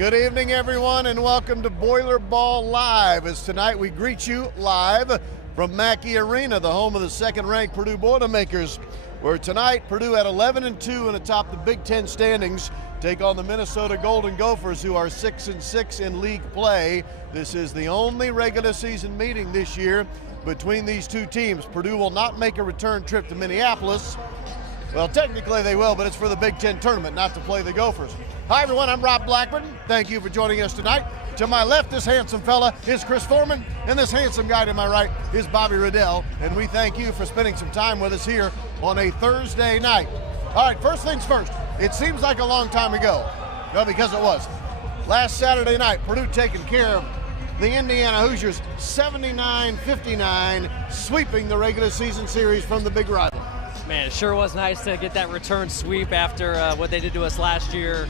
Good evening, everyone, and welcome to BoilerBall Live. As tonight we greet you live from Mackey Arena, the home of the second-ranked Purdue Boilermakers, where tonight Purdue at 11-2 and atop the Big Ten standings take on the Minnesota Golden Gophers, who are 6-6 in league play. This is the only regular season meeting this year between these two teams. Purdue will not make a return trip to Minneapolis. Well, technically they will, but it's for the Big Ten tournament, not to play the Gophers. Hi, everyone. I'm Rob Blackman. Thank you for joining us tonight. To my left, this handsome fella is Chris Forman, and this handsome guy to my right is Bobby Riddell, and we thank you for spending some time with us here on a Thursday night. All right, first things first. It seems like a long time ago. Well, because it was. Last Saturday night, Purdue taking care of the Indiana Hoosiers 79-59, sweeping the regular season series from the big rival. Man, it sure was nice to get that return sweep after what they did to us last year.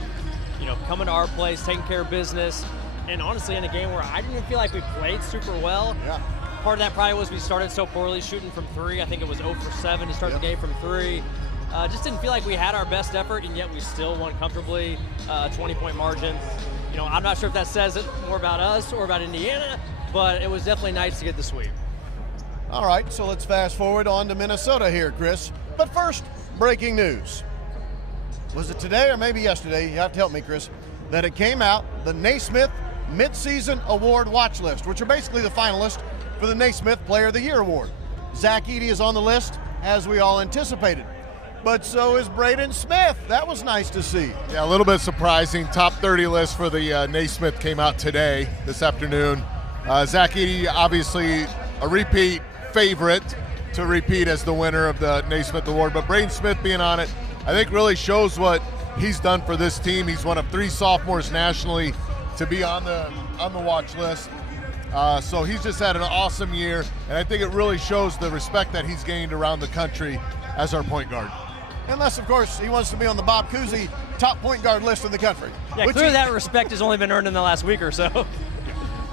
You know, coming to our place, taking care of business, and honestly in a game where I didn't even feel like we played super well. Yeah. Part of that probably was we started so poorly shooting from three. I think it was 0 for 7 to start the game from three. Just didn't feel like we had our best effort, and yet we still won comfortably, 20-point margin. You know, I'm not sure if that says it more about us or about Indiana, but it was definitely nice to get the sweep. All right, so let's fast forward on to Minnesota here, Chris. But first, breaking news. Was it today or maybe yesterday, you have to help me, Chris, that it came out, the Naismith Midseason Award watch list, which are basically the finalists for the Naismith Player of the Year Award. Zach Edey is on the list, as we all anticipated. But so is Braden Smith. That was nice to see. Yeah, a little bit surprising. Top 30 list for the Naismith came out today, this afternoon. Zach Edey, obviously a repeat favorite to repeat as the winner of the Naismith Award, but Braden Smith being on it, I think really shows what he's done for this team. He's one of 3 sophomores nationally to be on the watch list. So he's just had an awesome year, and I think it really shows the respect that he's gained around the country as our point guard. Unless, of course, he wants to be on the Bob Cousy top point guard list in the country. Yeah, clearly that respect has only been earned in the last week or so.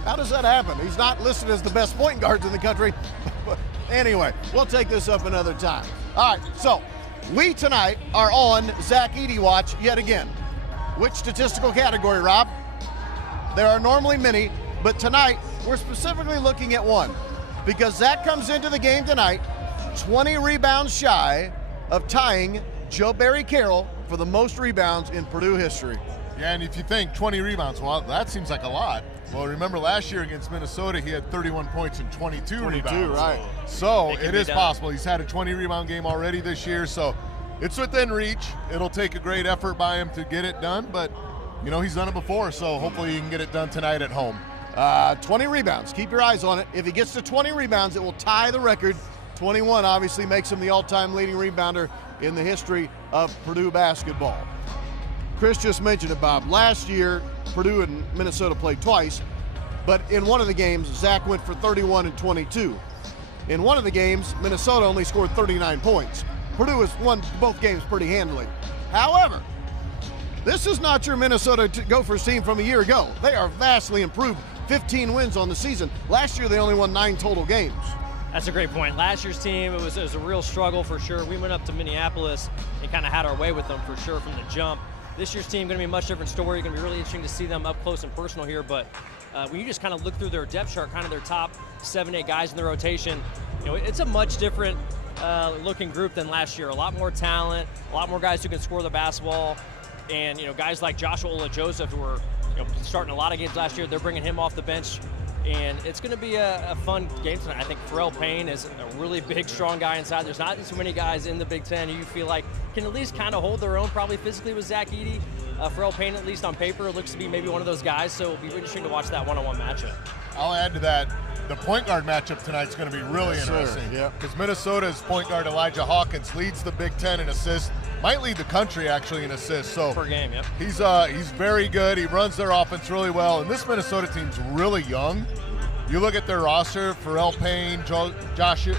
How does that happen? He's not listed as the best point guards in the country. Anyway, we'll take this up another time. All right, so we tonight are on Zach Edey watch yet again. Which statistical category, Rob? There are normally many, but tonight we're specifically looking at one, because Zach comes into the game tonight 20 rebounds shy of tying Joe Barry Carroll for the most rebounds in Purdue history. Yeah, and if you think 20 rebounds, well, that seems like a lot. Well, remember last year against Minnesota, he had 31 points and 22 rebounds. Right. So it is possible. He's had a 20-rebound game already this year, so it's within reach. It'll take a great effort by him to get it done, but, you know, he's done it before, so hopefully he can get it done tonight at home. 20 rebounds. Keep your eyes on it. If he gets to 20 rebounds, it will tie the record. 21 obviously makes him the all-time leading rebounder in the history of Purdue basketball. Chris just mentioned it, Bob. Last year, Purdue and Minnesota played twice, but in one of the games, Zach went for 31 and 22. In one of the games, Minnesota only scored 39 points. Purdue has won both games pretty handily. However, this is not your Minnesota Gophers team from a year ago. They are vastly improved. 15 wins on the season. Last year, they only won 9 total games. That's a great point. Last year's team, it was a real struggle for sure. We went up to Minneapolis and kind of had our way with them for sure from the jump. This year's team going to be a much different story. Going to be really interesting to see them up close and personal here. But when you just kind of look through their depth chart, kind of their top 7-8 guys in the rotation, you know, it's a much different looking group than last year. A lot more talent, a lot more guys who can score the basketball, and you know, guys like Joshua Ola-Joseph, who were starting a lot of games last year. They're bringing him off the bench. And it's going to be a fun game tonight. I think Pharrell Payne is a really big, strong guy inside. There's not too many guys in the Big Ten who you feel like can at least kind of hold their own, probably physically, with Zach Edey. Pharrell Payne, at least on paper, looks to be maybe one of those guys, so it'll be interesting to watch that one-on-one matchup. I'll add to that, the point guard matchup tonight is going to be really interesting. Because Minnesota's point guard Elijah Hawkins leads the Big Ten in assists, might lead the country actually in assists. So per game, yep. He's very good. He runs their offense really well, and this Minnesota team's really young. You look at their roster: Pharrell Payne, Joshua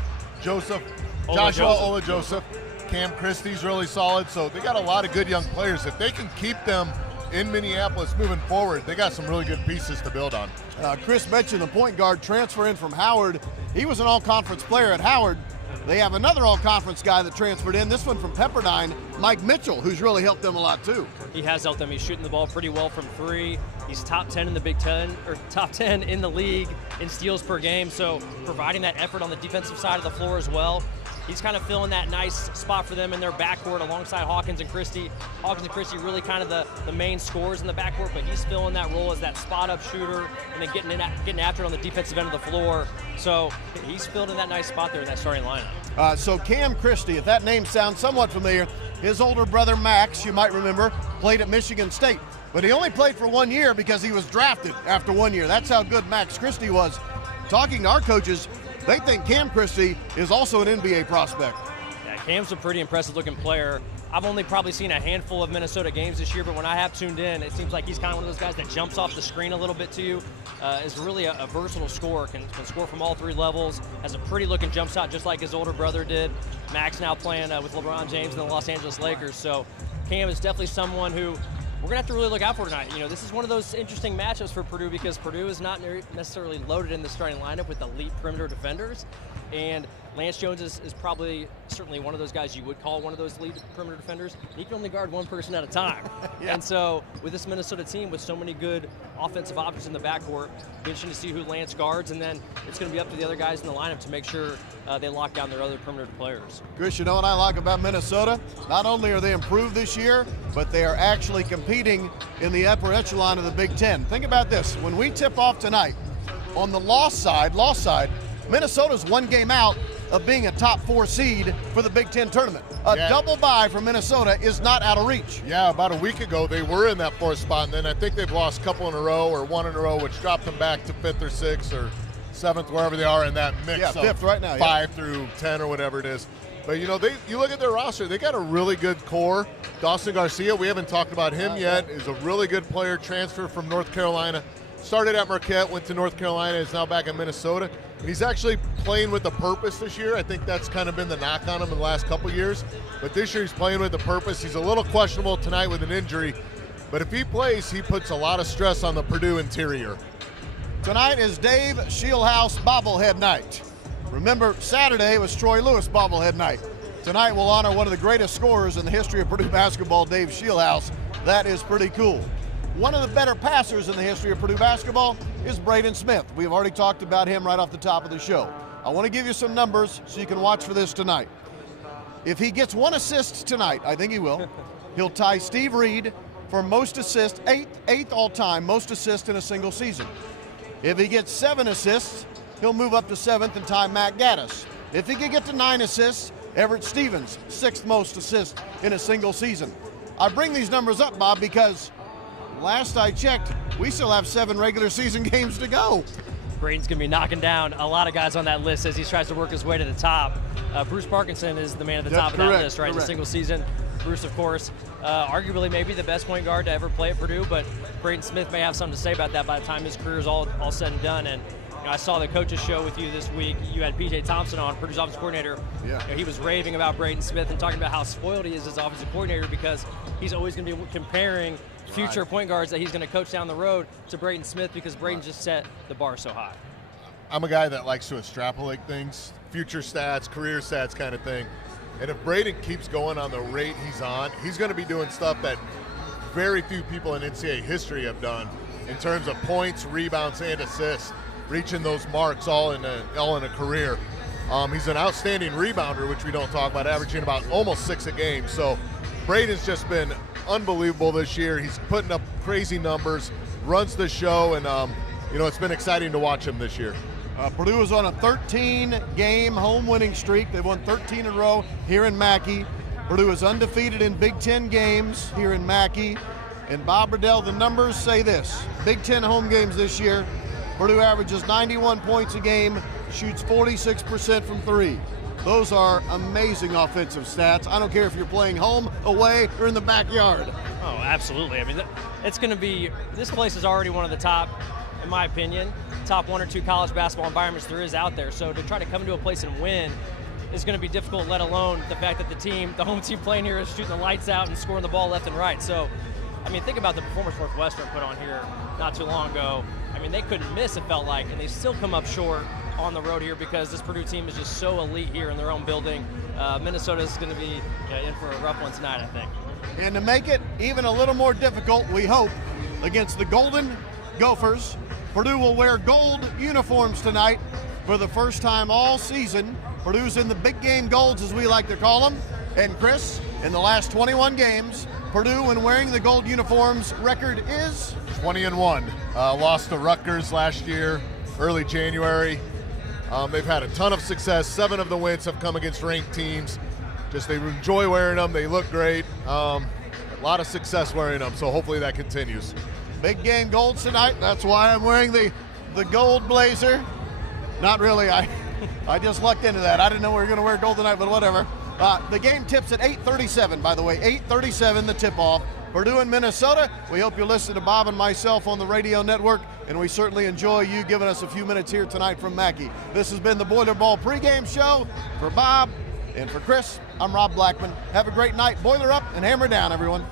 Ola-Joseph, Cam Christie's really solid. So they got a lot of good young players. If they can keep them in Minneapolis moving forward, they got some really good pieces to build on. Chris mentioned the point guard transfer in from Howard. He was an all-conference player at Howard. They have another all-conference guy that transferred in, this one from Pepperdine, Mike Mitchell, who's really helped them a lot too. He has helped them. He's shooting the ball pretty well from three. He's top 10 in the Big Ten, or top 10 in the league in steals per game, so providing that effort on the defensive side of the floor as well. He's kind of filling that nice spot for them in their backcourt alongside Hawkins and Christie. Hawkins and Christie really kind of the main scorers in the backcourt, but he's filling that role as that spot-up shooter and then getting after it on the defensive end of the floor. So he's filled in that nice spot there in that starting lineup. So Cam Christie, if that name sounds somewhat familiar, his older brother Max, you might remember, played at Michigan State. But he only played for 1 year because he was drafted after 1 year. That's how good Max Christie was. Talking to our coaches, they think Cam Christie is also an NBA prospect. Yeah, Cam's a pretty impressive looking player. I've only probably seen a handful of Minnesota games this year, but when I have tuned in, it seems like he's kind of one of those guys that jumps off the screen a little bit to you. Is really a versatile scorer, can score from all three levels, has a pretty looking jump shot just like his older brother did. Max now playing with LeBron James and the Los Angeles Lakers, so Cam is definitely someone who we're going to have to really look out for tonight. You know, this is one of those interesting matchups for Purdue because Purdue is not necessarily loaded in the starting lineup with elite perimeter defenders. And Lance Jones is probably certainly one of those guys you would call one of those elite perimeter defenders. He can only guard one person at a time. Yeah. And so with this Minnesota team with so many good offensive options in the backcourt, interesting to see who Lance guards, and then it's going to be up to the other guys in the lineup to make sure they lock down their other perimeter players. Chris, you know what I like about Minnesota? Not only are they improved this year, but they are actually competing in the upper echelon of the Big Ten. Think about this. When we tip off tonight, on the loss side, Minnesota's 1 game out of being a top 4 seed for the Big Ten tournament. A double bye for Minnesota is not out of reach. Yeah, about a week ago they were in that 4th spot, and then I think they've lost a couple in a row or 1 in a row, which dropped them back to 5th or 6th or 7th, wherever they are in that mix. Yeah, 5th right now. 5 through 10 or whatever it is. But you know, you look at their roster, they got a really good core. Dawson Garcia, we haven't talked about him yet, is a really good player, transfer from North Carolina. Started at Marquette, went to North Carolina, is now back in Minnesota. And he's actually playing with a purpose this year. I think that's kind of been the knock on him in the last couple years. But this year he's playing with a purpose. He's a little questionable tonight with an injury. But if he plays, he puts a lot of stress on the Purdue interior. Tonight is Dave Shieldhouse bobblehead night. Remember, Saturday was Troy Lewis bobblehead night. Tonight we'll honor one of the greatest scorers in the history of Purdue basketball, Dave Shieldhouse. That is pretty cool. One of the better passers in the history of Purdue basketball is Braden Smith. We've already talked about him right off the top of the show. I want to give you some numbers so you can watch for this tonight. If he gets 1 assist tonight, I think he will, he'll tie Steve Reed for most assists, eighth all-time most assists in a single season. If he gets 7 assists, he'll move up to 7th and tie Matt Gaddis. If he can get to 9 assists, Everett Stevens, 6th most assists in a single season. I bring these numbers up, Bob, because last I checked, we still have 7 regular season games to go. Braden's going to be knocking down a lot of guys on that list as he tries to work his way to the top. Bruce Parkinson is the man at the top of that list, right, in the single season. Bruce, of course, arguably maybe the best point guard to ever play at Purdue, but Braden Smith may have something to say about that by the time his career is all said and done. And you know, I saw the coaches show with you this week. You had PJ Thompson on, Purdue's offensive coordinator. Yeah. You know, he was raving about Braden Smith and talking about how spoiled he is as offensive coordinator because he's always going to be comparing future point guards that he's going to coach down the road to Braden Smith because Braden just set the bar so high. I'm a guy that likes to extrapolate things, future stats, career stats kind of thing. And if Braden keeps going on the rate he's on, he's going to be doing stuff that very few people in NCAA history have done in terms of points, rebounds, and assists, reaching those marks all in a career. He's an outstanding rebounder, which we don't talk about, averaging about almost 6 a game. So Braden's just been unbelievable this year. He's putting up crazy numbers, runs the show, and you know, it's been exciting to watch him this year. Purdue is on a 13-game home winning streak. They've won 13 in a row here in Mackey. Purdue is undefeated in Big Ten games here in Mackey. And Bob Riddell, the numbers say this. Big Ten home games this year, Purdue averages 91 points a game, shoots 46% from 3. Those are amazing offensive stats. I don't care if you're playing home, away, or in the backyard. Oh, absolutely. I mean, it's going to be, this place is already one of the top, in my opinion, top 1 or 2 college basketball environments there is out there. So to try to come to a place and win is going to be difficult, let alone the fact that the home team playing here is shooting the lights out and scoring the ball left and right. So, I mean, think about the performance Northwestern put on here not too long ago. I mean, they couldn't miss, it felt like, and they still come up short on the road here because this Purdue team is just so elite here in their own building. Minnesota's going to be in for a rough one tonight, I think. And to make it even a little more difficult, we hope, against the Golden Gophers. Purdue will wear gold uniforms tonight for the first time all season. Purdue's in the big game golds, as we like to call them. And Chris, in the last 21 games, Purdue, when wearing the gold uniforms, record is 20-1. Lost to Rutgers last year, early January. They've had a ton of success. 7 of the wins have come against ranked teams. Just they enjoy wearing them. They look great. A lot of success wearing them, so hopefully that continues. Big game golds tonight. That's why I'm wearing the gold blazer. Not really. I just lucked into that. I didn't know we were going to wear gold tonight, but whatever. The game tips at 8:37, by the way. 8:37, the tip-off. Purdue and Minnesota. We hope you listen to Bob and myself on the radio network, and we certainly enjoy you giving us a few minutes here tonight from Mackey. This has been the BoilerBall pregame show. For Bob and for Chris, I'm Rob Blackman. Have a great night. Boiler up and hammer down, everyone.